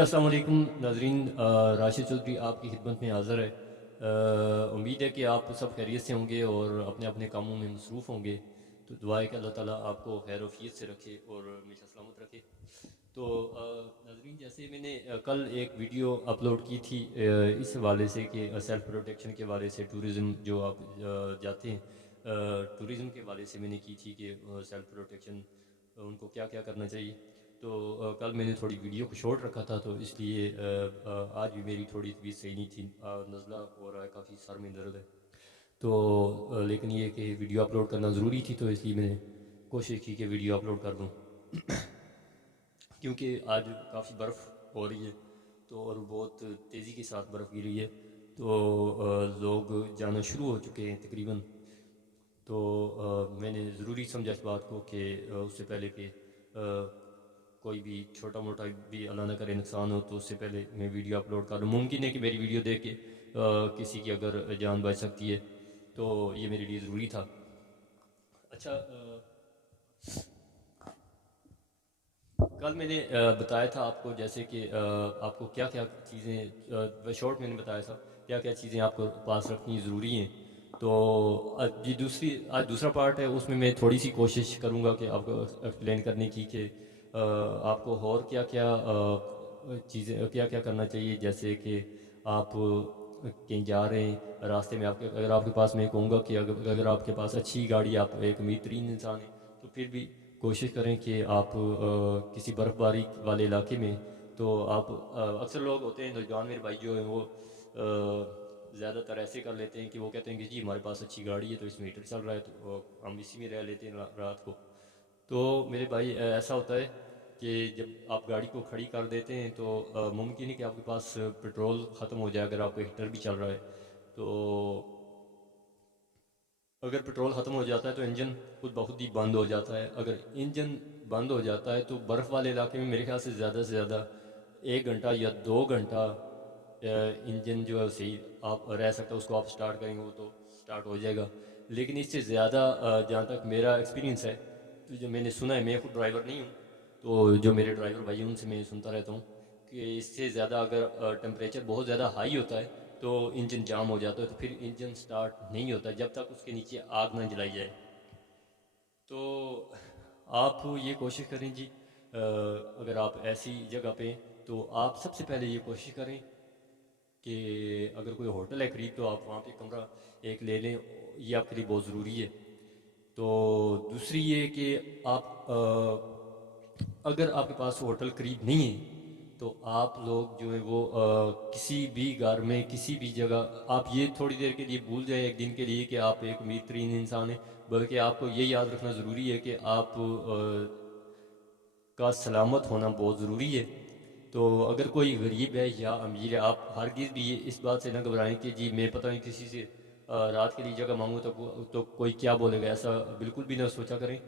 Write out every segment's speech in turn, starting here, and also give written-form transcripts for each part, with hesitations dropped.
अस्सलाम वालेकुम नाज़रीन। राशिद चौधरी आपकी खिदमत में हाज़िर है। उम्मीद है कि आप सब खैरियत से होंगे और अपने अपने कामों में मसरूफ़ होंगे। तो दुआ है कि अल्लाह ताला आपको खैर वफ़ियत से रखे और हमेशा सलामत रखे। तो नाज़रीन, जैसे मैंने कल एक वीडियो अपलोड की थी इस हवाले से कि सेल्फ़ प्रोटेक्शन के हवाले से, टूरिज़म जो आप जाते हैं, टूरिज़म के हवाले से मैंने की थी कि सेल्फ़ प्रोटेक्शन उनको क्या क्या करना चाहिए। तो कल मैंने थोड़ी वीडियो को शॉर्ट रखा था, तो इसलिए आज भी मेरी थोड़ी तबीयत सही नहीं थी। नज़ला हो रहा है, काफ़ी सर में दर्द है। तो लेकिन ये कि वीडियो अपलोड करना ज़रूरी थी, तो इसलिए मैंने कोशिश की कि वीडियो अपलोड कर दूँ। क्योंकि आज काफ़ी बर्फ़ हो रही है, तो और बहुत तेज़ी के साथ बर्फ़ गिरी है, तो लोग जाना शुरू हो चुके हैं तकरीबन। तो मैंने ज़रूरी समझा इस बात को कि उससे पहले कि कोई भी छोटा मोटा भी अल्लाह न करे नुकसान हो, तो उससे पहले मैं वीडियो अपलोड कर दूँ। मुमकिन है कि मेरी वीडियो देख के किसी की अगर जान बच सकती है, तो ये मेरे लिए ज़रूरी था। अच्छा, कल मैंने बताया था आपको, जैसे कि आपको क्या क्या चीज़ें शॉर्ट मैंने बताया था क्या क्या चीज़ें आपको पास रखनी ज़रूरी हैं। तो आज दूसरा पार्ट है, उसमें मैं थोड़ी सी कोशिश करूँगा कि आपको एक्सप्लेन करने की कि आपको और क्या क्या चीज़ें क्या क्या करना चाहिए। जैसे कि आप कहीं जा रहे हैं, रास्ते में आपके अगर आपके पास, मैं कहूँगा कि अगर आपके पास अच्छी गाड़ी, आप एक अमीर तरीन इंसान हैं, तो फिर भी कोशिश करें कि आप किसी बर्फ़बारी वाले इलाके में, तो आप अक्सर लोग होते हैं नौजवान मेरे भाई जो हैं वो ज़्यादातर ऐसे कर लेते हैं कि वो कहते हैं कि जी हमारे पास अच्छी गाड़ी है, तो इसमें हीटर चल रहा है, तो हम इसी में रह लेते हैं रात को। तो मेरे भाई ऐसा होता है कि जब आप गाड़ी को खड़ी कर देते हैं, तो मुमकिन है कि आपके पास पेट्रोल ख़त्म हो जाए अगर आपका हीटर भी चल रहा है। तो अगर पेट्रोल ख़त्म हो जाता है तो इंजन खुद ब खुद ही बंद हो जाता है। अगर इंजन बंद हो जाता है तो बर्फ़ वाले इलाके में मेरे ख्याल से ज़्यादा 1 घंटा या 2 घंटा इंजन जो है सही आप रह सकता है। उसको आप स्टार्ट करेंगे वो तो स्टार्ट हो जाएगा, लेकिन इससे ज़्यादा जहाँ तक मेरा एक्सपीरियंस है, तो जो मैंने सुना है, मैं खुद ड्राइवर नहीं हूँ, तो जो मेरे ड्राइवर भाई हैं उनसे मैं सुनता रहता हूँ कि इससे ज़्यादा अगर टेम्परेचर बहुत ज़्यादा हाई होता है तो इंजन जाम हो जाता है, तो फिर इंजन स्टार्ट नहीं होता जब तक उसके नीचे आग ना जलाई जाए। तो आप ये कोशिश करें जी, अगर आप ऐसी जगह पे हैं, तो आप सबसे पहले ये कोशिश करें कि अगर कोई होटल है करीब, तो आप वहाँ पे कमरा एक ले लें। ये आपके लिए बहुत ज़रूरी है। तो दूसरी ये कि आप अगर आपके पास होटल करीब नहीं है, तो आप लोग जो है वो किसी भी घर में किसी भी जगह आप ये थोड़ी देर के लिए भूल जाएं, एक दिन के लिए, कि आप एक अमीर तरीन इंसान हैं। बल्कि आपको ये याद रखना ज़रूरी है कि आप का सलामत होना बहुत ज़रूरी है। तो अगर कोई गरीब है या अमीर है, आप हरगिज़ भी इस बात से ना घबराएं कि जी मैं पता नहीं किसी से रात के लिए जगह मांगूँ तो कोई क्या बोलेगा, ऐसा बिल्कुल भी ना सोचा करें।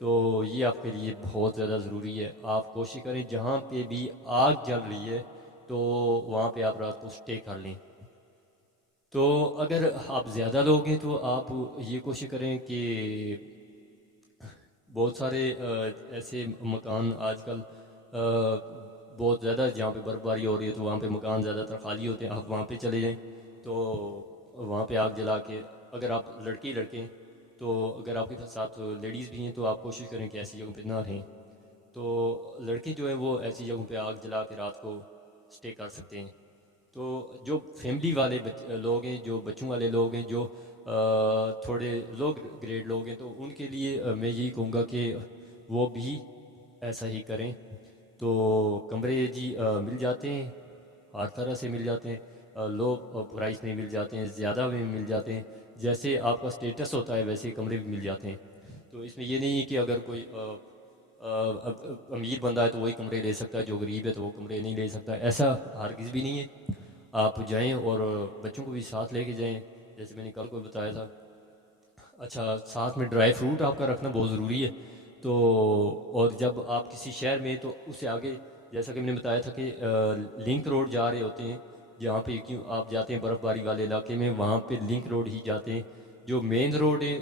तो ये आपके लिए बहुत ज़्यादा ज़रूरी है। आप कोशिश करें जहाँ पे भी आग जल रही है, तो वहाँ पे आप रात को स्टे कर लें। तो अगर आप ज़्यादा लोग हैं, तो आप ये कोशिश करें कि बहुत सारे ऐसे मकान आजकल बहुत ज़्यादा, जहाँ पे बर्फ़बारी हो रही है, तो वहाँ पे मकान ज़्यादातर खाली होते हैं, आप वहाँ पे चले जाएं। तो वहाँ पे आग जला के, अगर आप लड़के ही लड़के हैं, तो अगर आपके साथ लेडीज़ भी हैं, तो आप कोशिश करें कि ऐसी जगहों पे ना रहें। तो लड़के जो हैं वो ऐसी जगहों पे आग जला के रात को स्टे कर सकते हैं। तो जो फैमिली वाले लोग हैं, जो बच्चों वाले लोग हैं, जो थोड़े लो ग्रेड लोग हैं, तो उनके लिए मैं यही कहूँगा कि वो भी ऐसा ही करें। तो कमरे जी मिल जाते हैं, हर तरह से मिल जाते हैं। लो प्राइस में मिल जाते हैं, ज़्यादा में मिल जाते हैं। जैसे आपका स्टेटस होता है वैसे कमरे भी मिल जाते हैं। तो इसमें ये नहीं है कि अगर कोई अमीर बंदा है तो वही कमरे ले सकता है, जो गरीब है तो वो कमरे नहीं ले सकता, ऐसा हरगिज़ भी नहीं है। आप जाएं और बच्चों को भी साथ लेके जाएं, जैसे मैंने कल को बताया था। अच्छा, साथ में ड्राई फ्रूट आपका रखना बहुत ज़रूरी है। तो और जब आप किसी शहर में, तो उससे आगे, जैसा कि मैंने बताया था कि लिंक रोड जा रहे होते हैं, जहाँ पे क्यों आप जाते हैं बर्फ़बारी वाले इलाके में, वहाँ पे लिंक रोड ही जाते हैं। जो मेन रोड है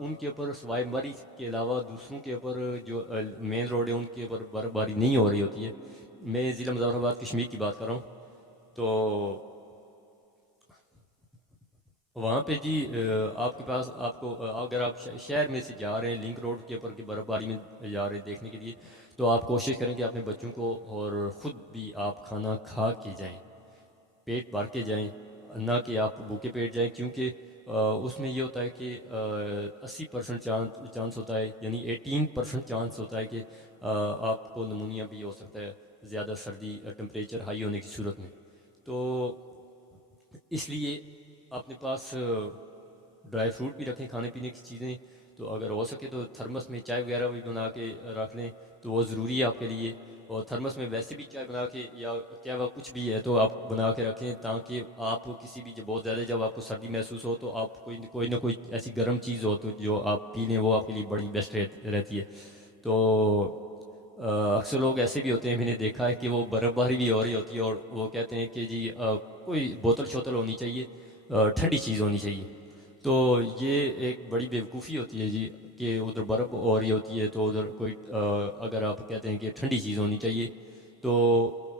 उनके ऊपर सवाई मरी के अलावा दूसरों के ऊपर जो मेन रोड है उनके ऊपर बर्फ़बारी नहीं हो रही होती है। میں ضلع مظفرآباد کشمیر کی بات کر رہا ہوں. تو وہاں پہ جی آپ کے پاس آپ کو اگر آپ شہر میں سے جا رہے ہیں لنک روڈ کے اوپر کہ برف باری میں جا رہے ہیں دیکھنے کے لیے, تو آپ کوشش کریں کہ اپنے بچوں کو اور خود بھی آپ کھانا کھا کے جائیں, پیٹ بھر کے جائیں, نہ کہ آپ بھوکے پیٹ جائیں, کیونکہ اس میں یہ ہوتا ہے کہ 80% چانس ہوتا ہے, یعنی 18% چانس ہوتا ہے کہ آپ کو نمونیا بھی ہو سکتا ہے زیادہ سردی ٹمپریچر ہائی ہونے کی صورت میں. تو اس لیے اپنے پاس ڈرائی فروٹ بھی رکھیں, کھانے پینے کی چیزیں, تو اگر ہو سکے تو تھرمس میں چائے وغیرہ بھی بنا کے رکھ لیں تو وہ ضروری ہے آپ کے لیے. اور تھرمس میں ویسے بھی چائے بنا کے یا کیا وہ کچھ بھی ہے تو آپ بنا کے رکھیں, تاکہ آپ کسی بھی بہت زیادہ جب آپ کو سردی محسوس ہو تو آپ کوئی نہ کوئی ایسی گرم چیز ہو تو جو آپ پی لیں, وہ آپ کے لیے بڑی بیسٹ رہتی ہے. تو اکثر لوگ ایسے بھی ہوتے ہیں, میں نے دیکھا ہے کہ وہ برف باری بھی ہو رہی ہوتی ہے اور وہ کہتے ہیں کہ جی کوئی بوتل شوتل ہونی چاہیے, ٹھنڈی چیز ہونی چاہیے. تو یہ ایک بڑی بیوقوفی ہوتی ہے جی کہ ادھر برف ہو رہی ہوتی ہے تو ادھر کوئی اگر آپ کہتے ہیں کہ ٹھنڈی چیز ہونی چاہیے تو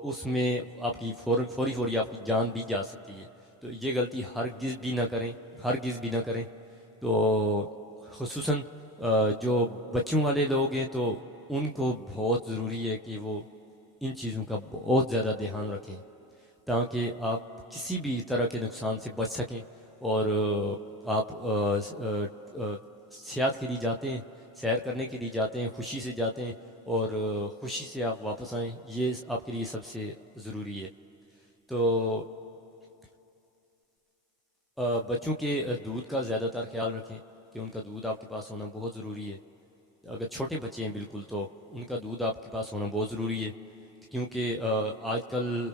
اس میں آپ کی فوری آپ کی جان بھی جا سکتی ہے. تو یہ غلطی ہرگز بھی نہ کریں, ہرگز بھی نہ کریں. تو خصوصاً جو بچوں والے لوگ ہیں تو ان کو بہت ضروری ہے کہ وہ ان چیزوں کا بہت زیادہ دھیان رکھیں, تاکہ آپ کسی بھی طرح کے نقصان سے بچ سکیں. اور آپ سیاحت کے لیے جاتے ہیں, سیر کرنے کے لیے جاتے ہیں, خوشی سے جاتے ہیں اور خوشی سے آپ واپس آئیں, یہ آپ کے لیے سب سے ضروری ہے. تو بچوں کے دودھ کا زیادہ تر خیال رکھیں کہ ان کا دودھ آپ کے پاس ہونا بہت ضروری ہے. اگر چھوٹے بچے ہیں بالکل تو ان کا دودھ آپ کے پاس ہونا بہت ضروری ہے, کیونکہ آج کل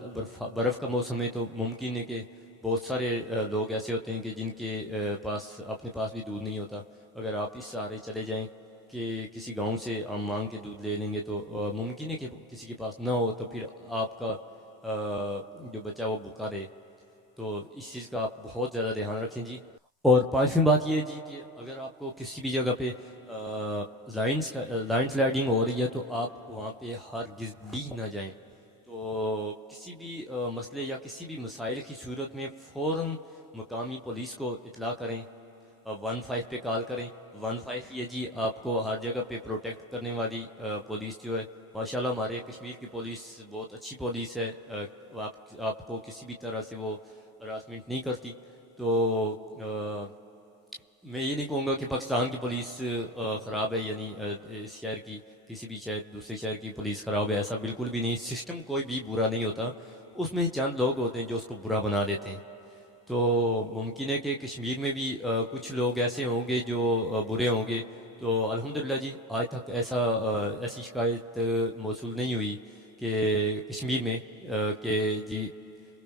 برف کا موسم ہے تو ممکن ہے کہ بہت سارے لوگ ایسے ہوتے ہیں کہ جن کے پاس اپنے پاس بھی دودھ نہیں ہوتا. اگر آپ اس سہارے چلے جائیں کہ کسی گاؤں سے ہم مانگ کے دودھ لے لیں گے تو ممکن ہے کہ کسی کے پاس نہ ہو, تو پھر آپ کا جو بچہ وہ بھوکا رہے. تو اس چیز کا آپ بہت زیادہ دھیان رکھیں جی. اور پانچویں بات یہ ہے جی کہ اگر آپ کو کسی بھی جگہ پہ لائن سلائڈنگ ہو رہی ہے تو آپ وہاں پہ ہرگز بھی نہ جائیں. تو کسی بھی مسئلے یا کسی بھی مسائل کی صورت میں فوراً مقامی پولیس کو اطلاع کریں, 15 پہ کال کریں. 15 یہ جی آپ کو ہر جگہ پہ پروٹیکٹ کرنے والی پولیس جو ہے. ماشاءاللہ ہمارے کشمیر کی پولیس بہت اچھی پولیس ہے, آپ کو کسی بھی طرح سے وہ ہراسمنٹ نہیں کرتی. تو میں یہ نہیں کہوں گا کہ پاکستان کی پولیس خراب ہے, یعنی اس شہر کی کسی بھی شہر دوسرے شہر کی پولیس خراب ہے, ایسا بالکل بھی نہیں. سسٹم کوئی بھی برا نہیں ہوتا, اس میں چند لوگ ہوتے ہیں جو اس کو برا بنا دیتے ہیں. تو ممکن ہے کہ کشمیر میں بھی کچھ لوگ ایسے ہوں گے جو برے ہوں گے. تو الحمدللہ جی آج تک ایسی شکایت موصول نہیں ہوئی کہ کشمیر میں کہ جی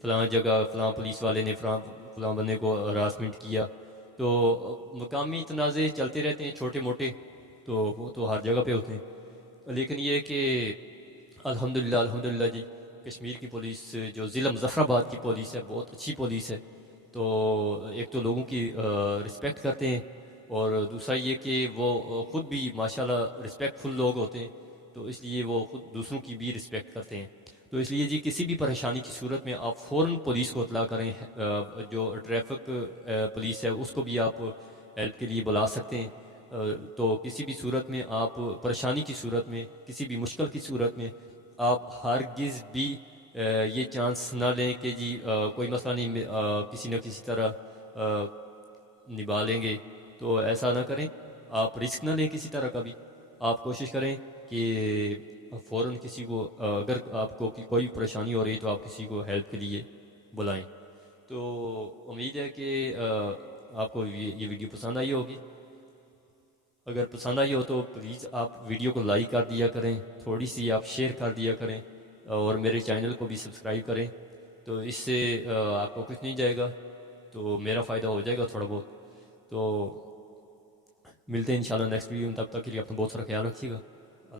فلاں جگہ فلاں پولیس والے نے فلاں بندے کو ہراسمنٹ کیا. تو مقامی تنازع چلتے رہتے ہیں چھوٹے موٹے, تو وہ تو ہر جگہ پہ ہوتے ہیں. لیکن یہ کہ الحمدللہ جی کشمیر کی پولیس جو ضلع مظفرآباد کی پولیس ہے بہت اچھی پولیس ہے. تو ایک تو لوگوں کی رسپیکٹ کرتے ہیں, اور دوسرا یہ کہ وہ خود بھی ماشاءاللہ رسپیکٹ فل لوگ ہوتے ہیں, تو اس لیے وہ خود دوسروں کی بھی رسپیکٹ کرتے ہیں. تو اس لیے جی کسی بھی پریشانی کی صورت میں آپ فوراً پولیس کو اطلاع کریں. جو ٹریفک پولیس ہے اس کو بھی آپ ہیلپ کے لیے بلا سکتے ہیں. تو کسی بھی صورت میں آپ پریشانی کی صورت میں, کسی بھی مشکل کی صورت میں آپ ہرگز بھی یہ چانس نہ لیں کہ جی کوئی مسئلہ نہیں, کسی نہ کسی طرح نبھا لیں گے. تو ایسا نہ کریں, آپ رسک نہ لیں کسی طرح کا بھی. آپ کوشش کریں کہ فوراً کسی کو اگر آپ کو کوئی پریشانی ہو رہی ہے تو آپ کسی کو ہیلپ کے لیے بلائیں. تو امید ہے کہ آپ کو یہ ویڈیو پسند آئی ہوگی. اگر پسند آئی ہو تو پلیز آپ ویڈیو کو لائک کر دیا کریں, تھوڑی سی آپ شیئر کر دیا کریں, اور میرے چینل کو بھی سبسکرائب کریں. تو اس سے آپ کو کچھ نہیں جائے گا, تو میرا فائدہ ہو جائے گا تھوڑا بہت. تو ملتے ہیں انشاءاللہ نیکسٹ ویڈیو میں, تب تک کے لیے اپنا بہت سارا خیال رکھیے گا.